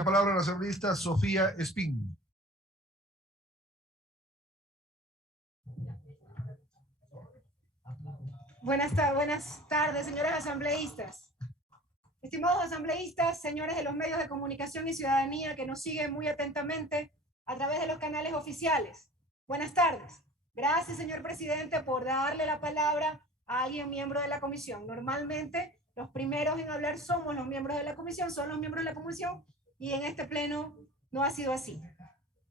la palabra a la asambleísta Sofía Espín. Buenas tardes, señores asambleístas. Estimados asambleístas, señores de los medios de comunicación y ciudadanía que nos siguen muy atentamente a través de los canales oficiales. Buenas tardes. Gracias, señor presidente, por darle la palabra a alguien miembro de la comisión. Normalmente, los primeros en hablar somos los miembros de la comisión, son los miembros de la comisión, y en este pleno no ha sido así.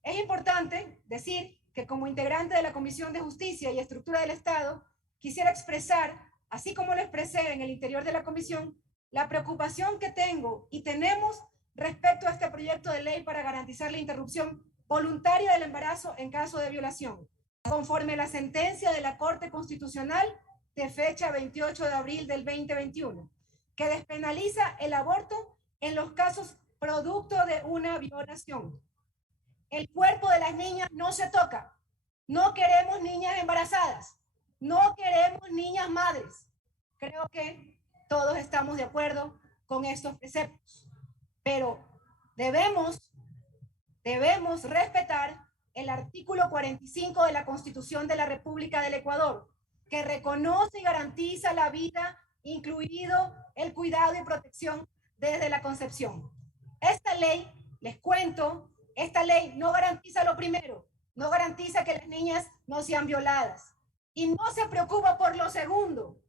Es importante decir que como integrante de la Comisión de Justicia y Estructura del Estado, quisiera expresar, así como lo expresé en el interior de la comisión, la preocupación que tengo y tenemos respecto a este proyecto de ley para garantizar la interrupción voluntaria del embarazo en caso de violación, conforme a la sentencia de la Corte Constitucional de fecha 28 de abril del 2021, que despenaliza el aborto en los casos producto de una violación. El cuerpo de las niñas no se toca. No queremos niñas embarazadas. No queremos niñas madres. Creo que todos estamos de acuerdo con estos preceptos. Pero debemos respetar el artículo 45 de la Constitución de la República del Ecuador, que reconoce y garantiza la vida, incluido el cuidado y protección desde la concepción. Esta ley, les cuento, esta ley no garantiza lo primero, no garantiza que las niñas no sean violadas y no se preocupa por lo segundo.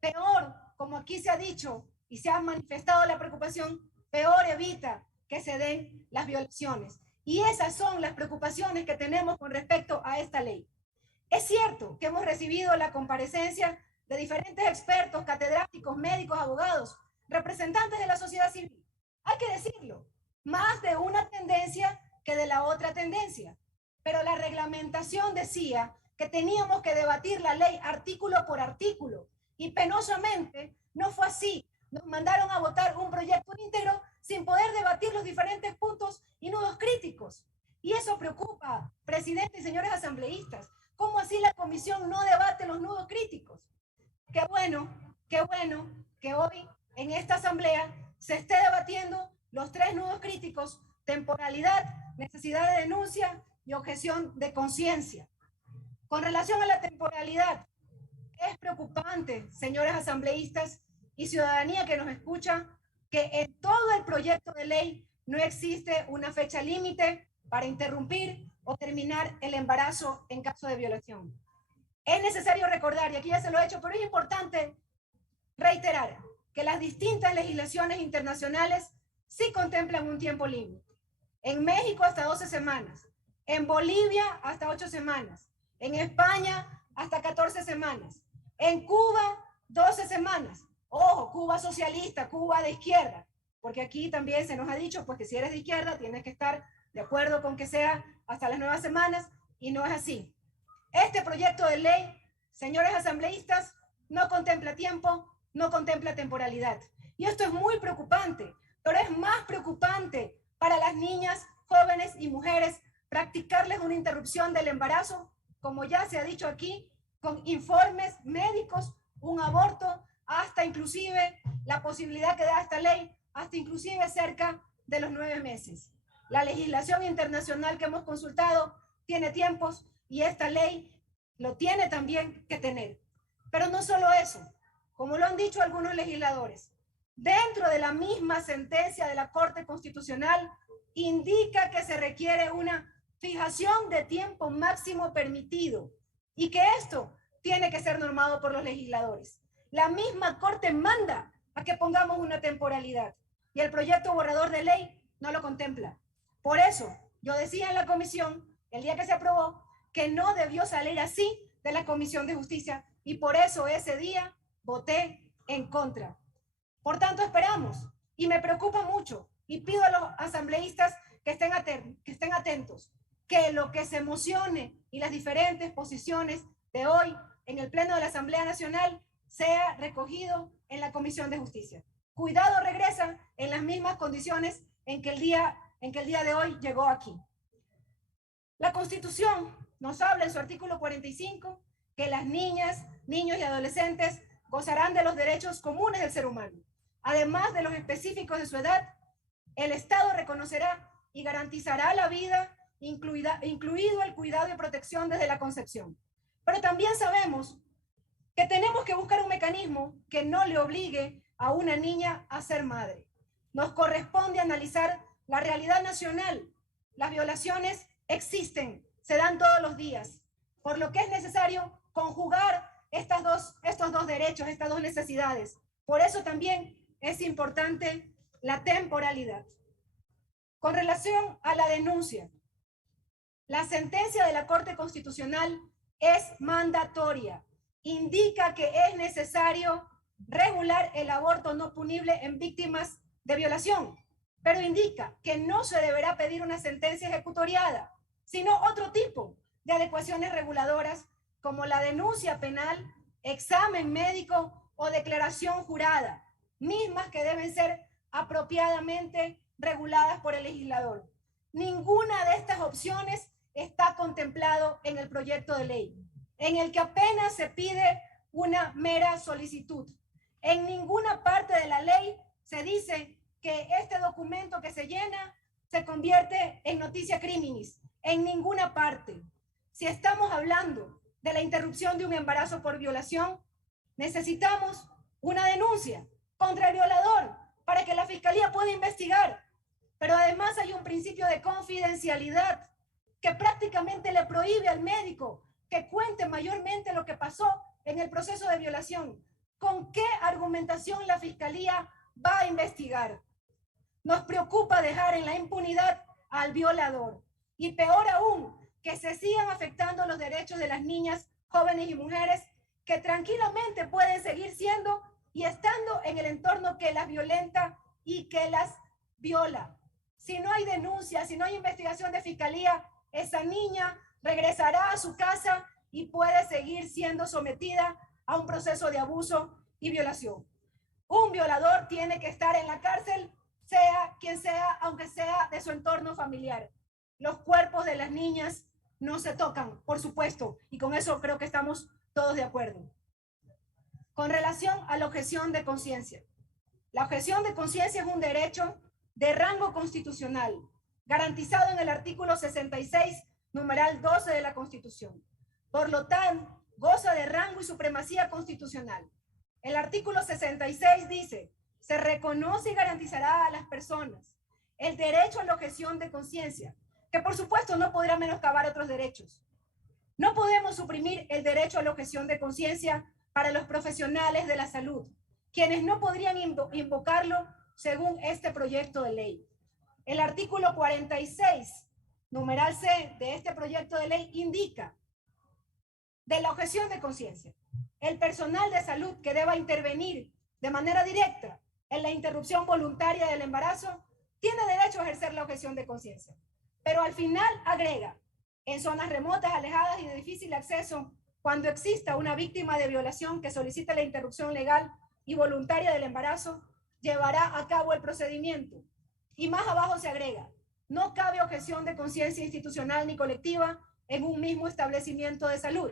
Peor, como aquí se ha dicho y se ha manifestado la preocupación, peor evita que se den las violaciones. Y esas son las preocupaciones que tenemos con respecto a esta ley. Es cierto que hemos recibido la comparecencia de diferentes expertos, catedráticos, médicos, abogados, representantes de la sociedad civil. Hay que decirlo, más de una tendencia que de la otra tendencia. Pero la reglamentación decía que teníamos que debatir la ley artículo por artículo. Y penosamente no fue así. Nos mandaron a votar un proyecto íntegro sin poder debatir los diferentes puntos y nudos críticos. Y eso preocupa, presidente y señores asambleístas. ¿Cómo así la comisión no debate los nudos críticos? Qué bueno que hoy en esta asamblea se esté debatiendo los tres nudos críticos: temporalidad, necesidad de denuncia y objeción de conciencia. Con relación a la temporalidad, es preocupante, señores asambleístas y ciudadanía que nos escucha, que en todo el proyecto de ley no existe una fecha límite para interrumpir o terminar el embarazo en caso de violación. Es necesario recordar, y aquí ya se lo he hecho, pero es importante reiterar que las distintas legislaciones internacionales sí contemplan un tiempo límite. En México hasta 12 semanas, en Bolivia hasta 8 semanas, en España hasta 14 semanas, en Cuba 12 semanas. Ojo, Cuba socialista, Cuba de izquierda, porque aquí también se nos ha dicho pues que si eres de izquierda tienes que estar de acuerdo con que sea hasta las 9 semanas, y no es así. Este proyecto de ley, señores asambleístas, no contempla tiempo, no contempla temporalidad. Y esto es muy preocupante, pero es más preocupante para las niñas, jóvenes y mujeres practicarles una interrupción del embarazo, como ya se ha dicho aquí, con informes médicos, un aborto, hasta inclusive la posibilidad que da esta ley, hasta inclusive cerca de los 9 meses. La legislación internacional que hemos consultado tiene tiempos y esta ley lo tiene también que tener. Pero no solo eso, como lo han dicho algunos legisladores, dentro de la misma sentencia de la Corte Constitucional indica que se requiere una fijación de tiempo máximo permitido y que esto tiene que ser normado por los legisladores. La misma Corte manda a que pongamos una temporalidad y el proyecto borrador de ley no lo contempla. Por eso, yo decía en la comisión, el día que se aprobó, que no debió salir así de la Comisión de Justicia y por eso ese día voté en contra. Por tanto, esperamos y me preocupa mucho y pido a los asambleístas que estén atentos, que lo que se emocione y las diferentes posiciones de hoy en el Pleno de la Asamblea Nacional sea recogido en la Comisión de Justicia. Cuidado regresa en las mismas condiciones en que el día de hoy llegó aquí. La Constitución nos habla en su artículo 45 que las niñas, niños y adolescentes gozarán de los derechos comunes del ser humano, además de los específicos de su edad El Estado reconocerá y garantizará la vida, incluido el cuidado y protección desde la concepción. Pero también sabemos que tenemos que buscar un mecanismo que no le obligue a una niña a ser madre. Nos corresponde analizar la realidad nacional. Las violaciones existen, se dan todos los días, por lo que es necesario conjugar estos dos derechos, estas dos necesidades. Por eso también es importante la temporalidad. Con relación a la denuncia, la sentencia de la Corte Constitucional es mandatoria. Indica que es necesario regular el aborto no punible en víctimas de violación, pero indica que no se deberá pedir una sentencia ejecutoriada, sino otro tipo de adecuaciones reguladoras como la denuncia penal, examen médico o declaración jurada, mismas que deben ser apropiadamente reguladas por el legislador. Ninguna de estas opciones está contemplado en el proyecto de ley, en el que apenas se pide una mera solicitud. En ninguna parte de la ley se dice que este documento que se llena se convierte en noticia criminis. En ninguna parte. Si estamos hablando de la interrupción de un embarazo por violación, necesitamos una denuncia contra el violador para que la fiscalía pueda investigar. Pero además hay un principio de confidencialidad que prácticamente le prohíbe al médico que cuente mayormente lo que pasó en el proceso de violación. ¿Con qué argumentación la fiscalía va a investigar? Nos preocupa dejar en la impunidad al violador. Y peor aún, que se sigan afectando los derechos de las niñas, jóvenes y mujeres que tranquilamente pueden seguir siendo y estando en el entorno que las violenta y que las viola. Si no hay denuncia, si no hay investigación de fiscalía, esa niña regresará a su casa y puede seguir siendo sometida a un proceso de abuso y violación. Un violador tiene que estar en la cárcel, sea quien sea, aunque sea de su entorno familiar. Los cuerpos de las niñas no se tocan, por supuesto, y con eso creo que estamos todos de acuerdo. Con relación a la objeción de conciencia. La objeción de conciencia es un derecho de rango constitucional, garantizado en el artículo 66, numeral 12 de la Constitución. Por lo tanto, goza de rango y supremacía constitucional. El artículo 66 dice: se reconoce y garantizará a las personas el derecho a la objeción de conciencia, que por supuesto no podrá menoscabar otros derechos. No podemos suprimir el derecho a la objeción de conciencia para los profesionales de la salud, quienes no podrían invocarlo según este proyecto de ley. El artículo 46, numeral C de este proyecto de ley indica de la objeción de conciencia. El personal de salud que deba intervenir de manera directa en la interrupción voluntaria del embarazo tiene derecho a ejercer la objeción de conciencia. Pero al final agrega, en zonas remotas, alejadas y de difícil acceso, cuando exista una víctima de violación que solicite la interrupción legal y voluntaria del embarazo, llevará a cabo el procedimiento. Y más abajo se agrega, no cabe objeción de conciencia institucional ni colectiva en un mismo establecimiento de salud.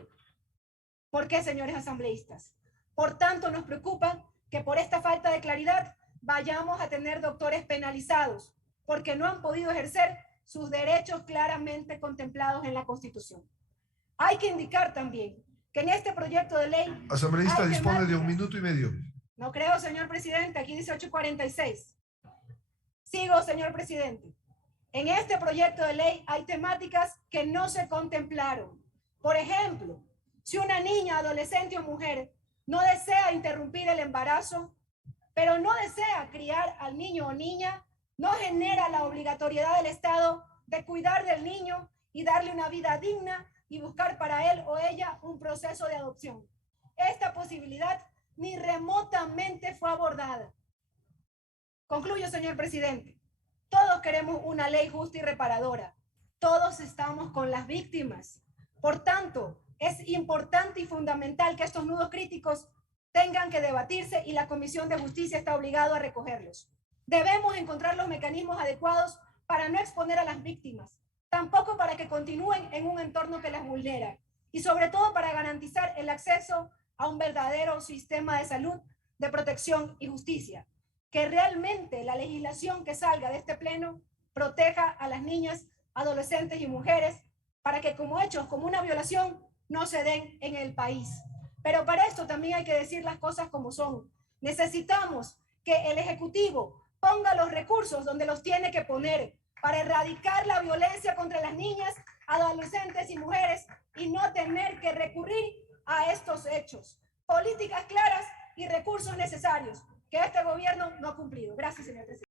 ¿Por qué, señores asambleístas? Por tanto, nos preocupa que por esta falta de claridad vayamos a tener doctores penalizados, porque no han podido ejercer sus derechos claramente contemplados en la Constitución. Hay que indicar también que en este proyecto de ley... Asambleísta dispone de 1 minuto y medio. No creo, señor presidente, aquí dice 8:46. Sigo, señor presidente. En este proyecto de ley hay temáticas que no se contemplaron. Por ejemplo, si una niña, adolescente o mujer no desea interrumpir el embarazo, pero no desea criar al niño o niña, no genera la obligatoriedad del Estado de cuidar del niño y darle una vida digna y buscar para él o ella un proceso de adopción. Esta posibilidad ni remotamente fue abordada. Concluyo, señor presidente. Todos queremos una ley justa y reparadora. Todos estamos con las víctimas. Por tanto, es importante y fundamental que estos nudos críticos tengan que debatirse y la Comisión de Justicia está obligada a recogerlos. Debemos encontrar los mecanismos adecuados para no exponer a las víctimas, tampoco para que continúen en un entorno que las vulnera y sobre todo para garantizar el acceso a un verdadero sistema de salud, de protección y justicia. que realmente la legislación que salga de este pleno proteja a las niñas, adolescentes y mujeres para que como hechos como una violación no se den en el país. Pero para esto también hay que decir las cosas como son. Necesitamos que el Ejecutivo ponga los recursos donde los tiene que poner para erradicar la violencia contra las niñas, adolescentes y mujeres y no tener que recurrir a estos hechos. Políticas claras y recursos necesarios que este gobierno no ha cumplido. Gracias, señor presidente.